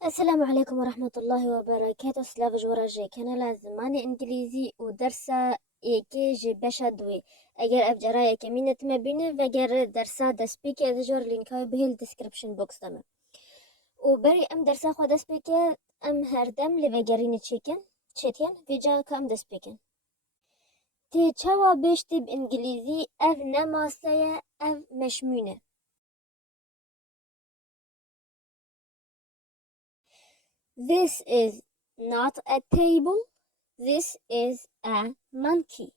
السلام عليكم ورحمة الله وبركاته. سلاف جوراجي كنala زماني إنجليزي ودرسا يكي جي بشا دوي اگر افجرايا كمينة ما بينه وگر درسا despêkê افجور لينكا بهيل description box تمام وبري ام درسا خو despêkê ام هردم لوگرين تشيتين فيجا كام despêkên تي چاوا بيشتي بإنجليزي اف نماسية اف مشمونة. This is not a table. This is a monkey.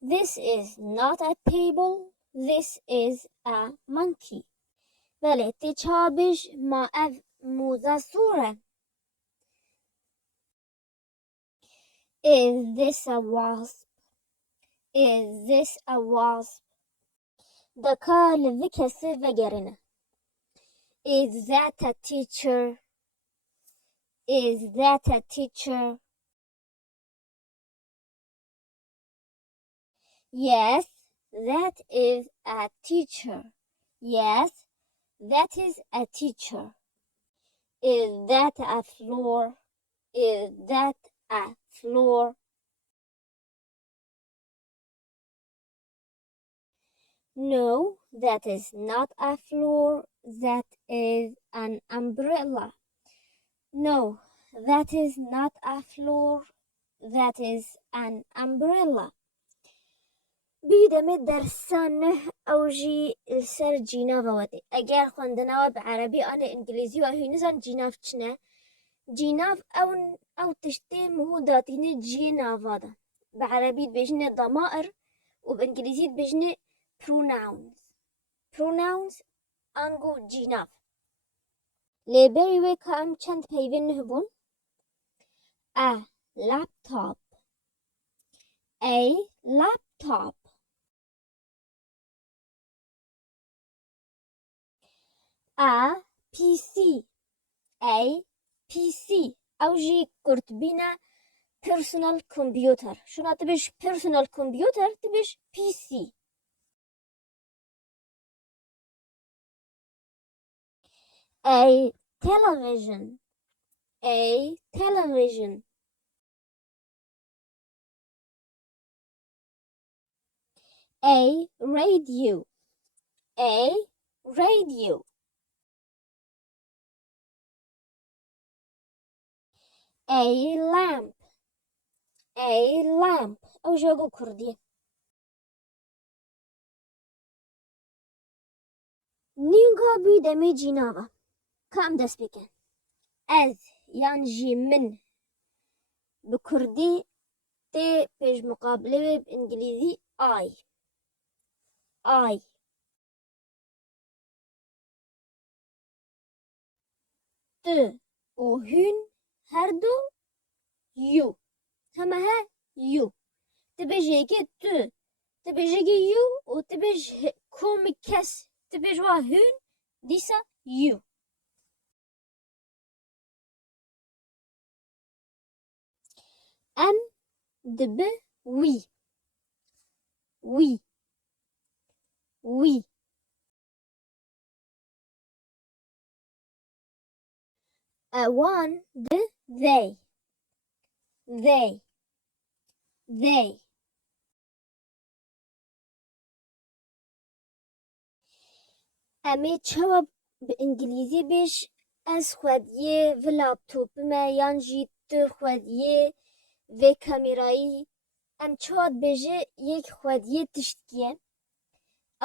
This is not a table. This is a monkey. بله تشابش ما اف موزة صورة. Is this a wasp? Is this a wasp? دكا لذكسي وگرنه. Is that a teacher? Is that a teacher? Yes, that is a teacher. Yes, that is a teacher. Is that a floor? Is that a floor? No, that is not a floor. That is an umbrella. No, that is not a floor. That is an umbrella. بيدم درسانه اوجي سر جيناف واتي اگر خوندنا بعربي انا انجليزي وهي نزان جيناف چنه جيناف او تشتي مهوداتين جينافادا بعربي بيجنه ضمائر وبانجليزي بيجنه pronouns انگو جيناف لبري ويكا ام چند پیوین نهبون a laptop a PC او جي كرت بينا personal computer شو تبش personal computer تبش PC a television a radio a lamp او جاگو كردي لینکا بيدمي جيناوا كام despêkên ez yan jî min bi kurdî tê pêşmuqabilê bi îngilîzî I tu û hûn her du you heme he you tibêjekê tu tibêjekê you û tibêj komî kes tibêj wa hûn dîsa you em dibe wî wan di they emê çawa bi îngilîzî bêj ez xwediyê vi laptopime yan jî tu xwediyê vê kamerayî em çawa dibêje yek xwediyê tiştkiye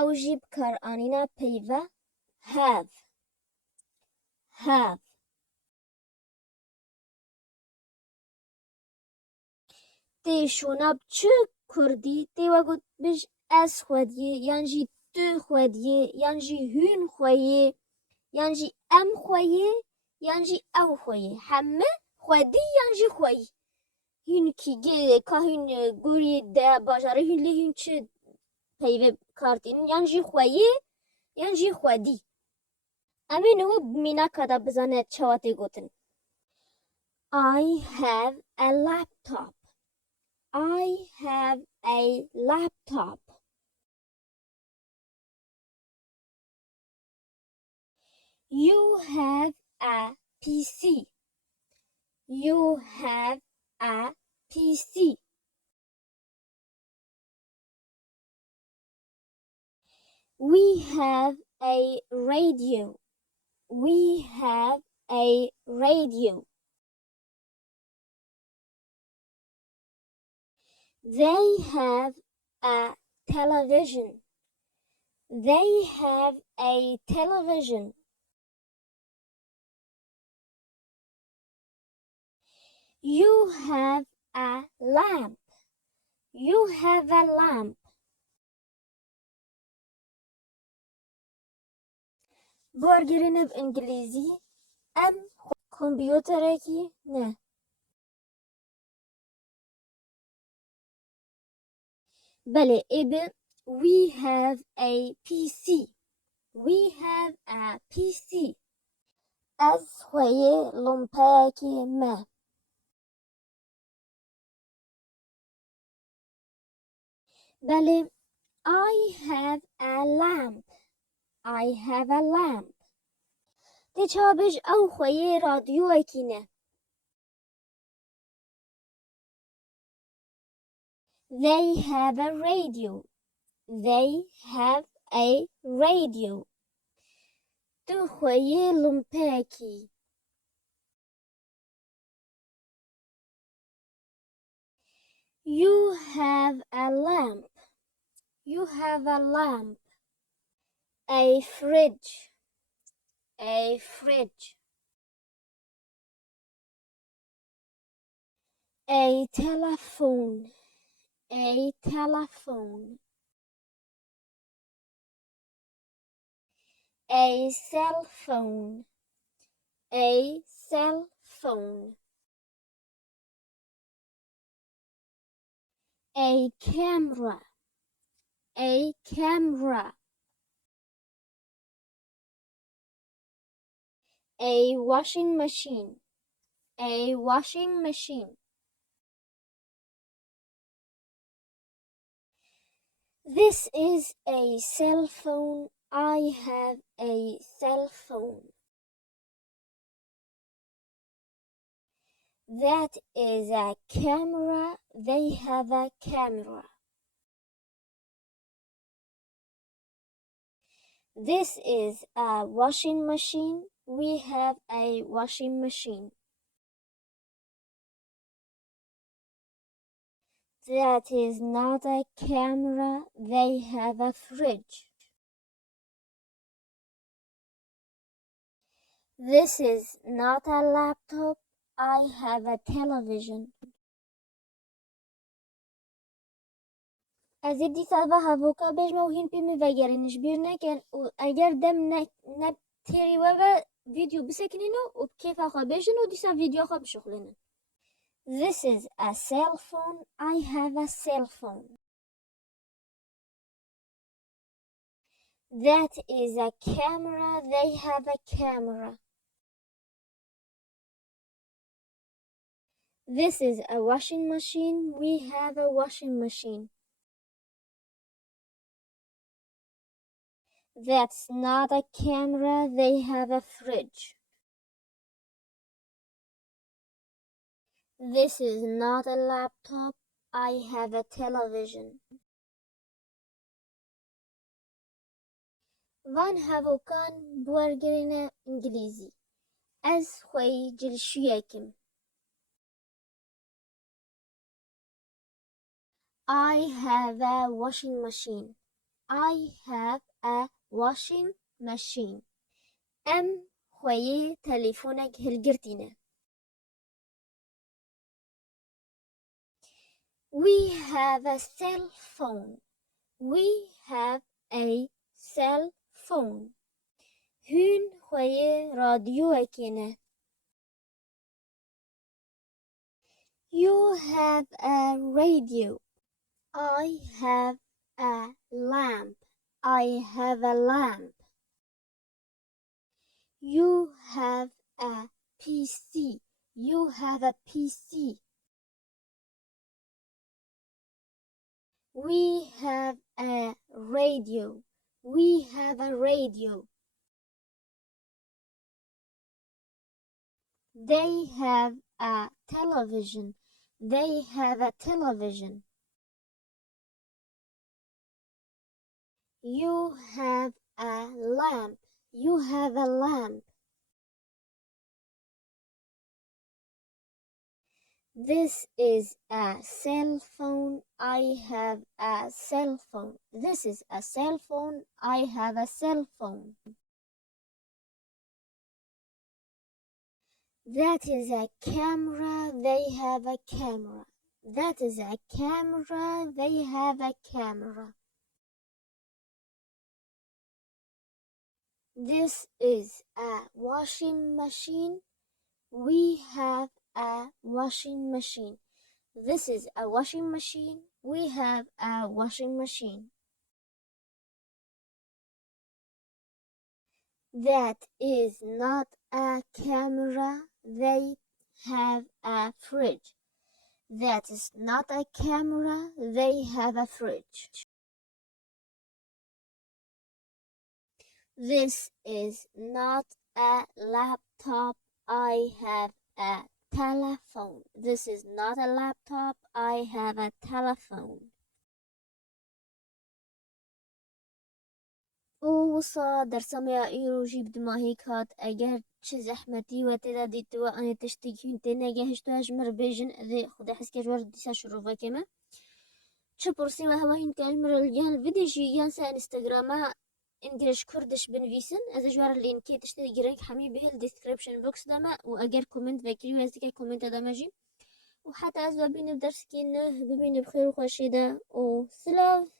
ew jî bi karanîna peyve have tê şûna bi çi kurdî tê we got bij ez xwediyê yan jî tu xwediyê yan jî hûn xweyê yan jî em xweyê yan jî ew xweyê heme xwedî yan jî xweyî hûn kîgê ka hûn gorî de bajarê hûn lê hûn çi peyvê kartînin yan jî xweyê yan jî xwedî em ê niho mînaka da bizane çawa tê gotin I have a laptop You have a PC. You have a PC. We have a radio. We have a radio. They have a television. They have a television. You have a lamp. You have a lamp. بارگرین بإنجليزي أم كمبيوتركي نه. بله إبن we have a PC. We have a PC. از خوی لنپاکی ما. بله I have a lamp. I have a lamp. تچابش او خوی رادیو اکینه. They have a radio. They have a radio. تو خوی لنپاکی. You have a lamp. You have a lamp. A fridge. A fridge. A telephone. A telephone. A cell phone. A cell phone. A camera. A camera. A washing machine. A washing machine. This is a cell phone. I have a cell phone. That is a camera. They have a camera. This is a washing machine. We have a washing machine. That is not a camera. They have a fridge. This is not a laptop. I have a television. از دیسا و هفوکا بجمع و هین پیمی وگرینش بیر نکن و اگر دم نبتری و ویدیو بسکنینو و کیف خواه بجن و دیسا ویدیو خواه بشخلینن. This is a cell phone. I have a cell phone. That is a camera. They have a camera. This is a washing machine. We have a washing machine. That's not a camera. They have a fridge. This is not a laptop. I have a television. وان هاوکان بوارگرین انگلیزی. از خوی جلشویکم. I have a washing machine. I have a washing machine. ام خوی تليفونك هلگرتینه. We have a cell phone. We have a cell phone. هون خوی رادیو اکینه. You have a radio. I have a lamp. I have a lamp. You have a PC. You have a PC. We have a radio. We have a radio. They have a television. They have a television. You have a lamp. You have a lamp. This is a cell phone. I have a cell phone. This is a cell phone. I have a cell phone. That is a camera. They have a camera. That is a camera. They have a camera. This is a washing machine. We have a washing machine. This is a washing machine. We have a washing machine. That is not a camera. They have a fridge. That is not a camera. They have a fridge. This is not a laptop. I have a telephone. This is not a laptop. I have a telephone. وصا درسمي ايرو جيب دماهي كات اگر چه زحمتي وتدا ديتوا انا تشتكي تنا جهشتو اجمر بيجن ذي خدا حس كجور ديسا شروفا كما چه پرسي وهوا هين كاجمر الجان فيديو جيان سا انستغراما انجلش كردش بنفيسن از جوار اللينكي تشتري جريك حمي به الديسكريبشن بوكس دما واگر كومنت فكري وازدك كومنت دمجي وحتى از ببين بدرس كين ببين بخير وخوشي ده وسلام